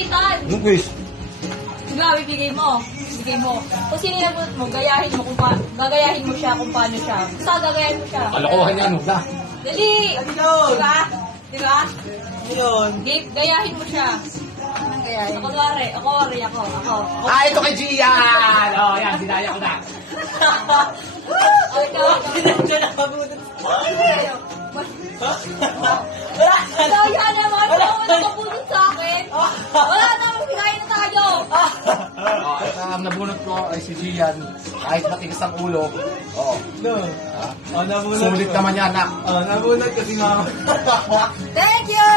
pilitan. Anong quiz? Sige, bibigay mo. Bibigay mo. Kung sino yung nabunot mo, gayahin mo gagayahin mo siya kung paano siya. Basta gagayahin mo siya. Kalokohan yan, huwag na. Dali! Diba? Diba? Yun. Gayahin mo siya. Anong gayahin? Ako. Ah, ito kay Gian! Oh, yan, dinaya ko na. Ikaw. Sinadya na mabunod. Kaya naman, wala mo nakabunot sa akin. Wala na, bigay na tayo. Oh, ang nabunot ko ay si Gian. Kahit matigas ang ulo. Oo. No. Oh, nabunod Sulit ko. naman yan, nak. Oh, nabunod ko si mama. Thank you!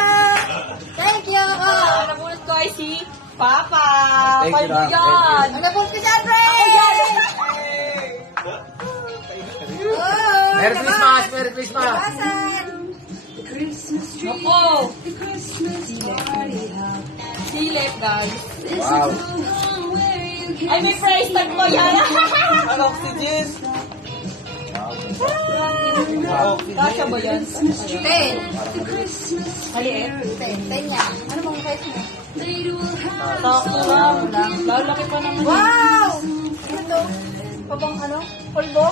Thank you! Ang nabunot ko ay si Papa. Thank you, Paano Doc. yan? Ang nabog ko si Andre! Ako yan. Oh, Merry Christmas! Merry Christmas! Kabasan! Ako. Silip, guys. Wow. Ay, may price tag mo yan. Ang oxygen. Wow. Kasha ba yan? Ten. Maliit. Ten yan. Ano bang price mo? Sakto lang. Lalaki pa naman. Wow! Ano to? Pabang ano? Polvo?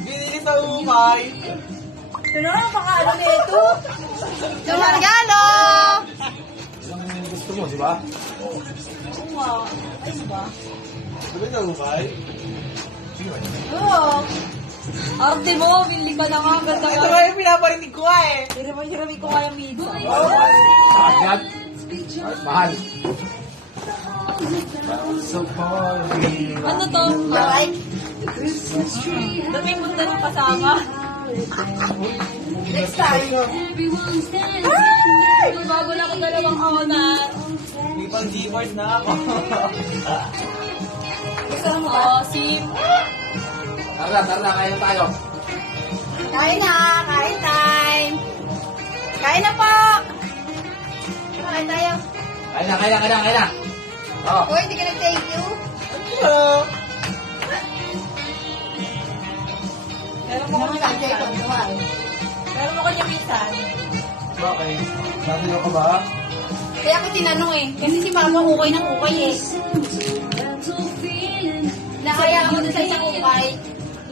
Binili sa umay. Ano na baka ano nito? Yung regalo! Ilang yung gusto mo, di ba? Wow. Ay, ba? Sabi na umay? Oo. Arte mo, bili ka na nga. Ganda Ito nga. ba yung pinaparinig ko eh? Hirami ko nga yung pizza. Mahal yan. Mahal. So sorry. Ano to? Like? Daming punta ng kasama. Next time. Ay! Bago na ako dalawang owner. May pang G-Force na ako. Gusto mo ko? Sim. Tara, kain tayo. Kain na! Kain time! Kain na po! Kain tayo. Kain na. Oh. Uy, hindi ka nag-thank you. Hello. Meron mo kanya Enjoy ko. minsan. Meron mo kanya minsan. Bakit? Sabi ka ba? Kaya ako tinanong eh. Kasi si mama ukay ng ukay eh. Nakaya ako doon sa isang ukay.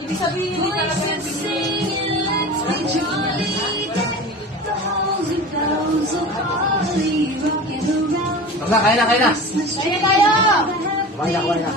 Ibig sabihin, hindi talaga yan binili. Kain na. Kain na tayo! Kumain na.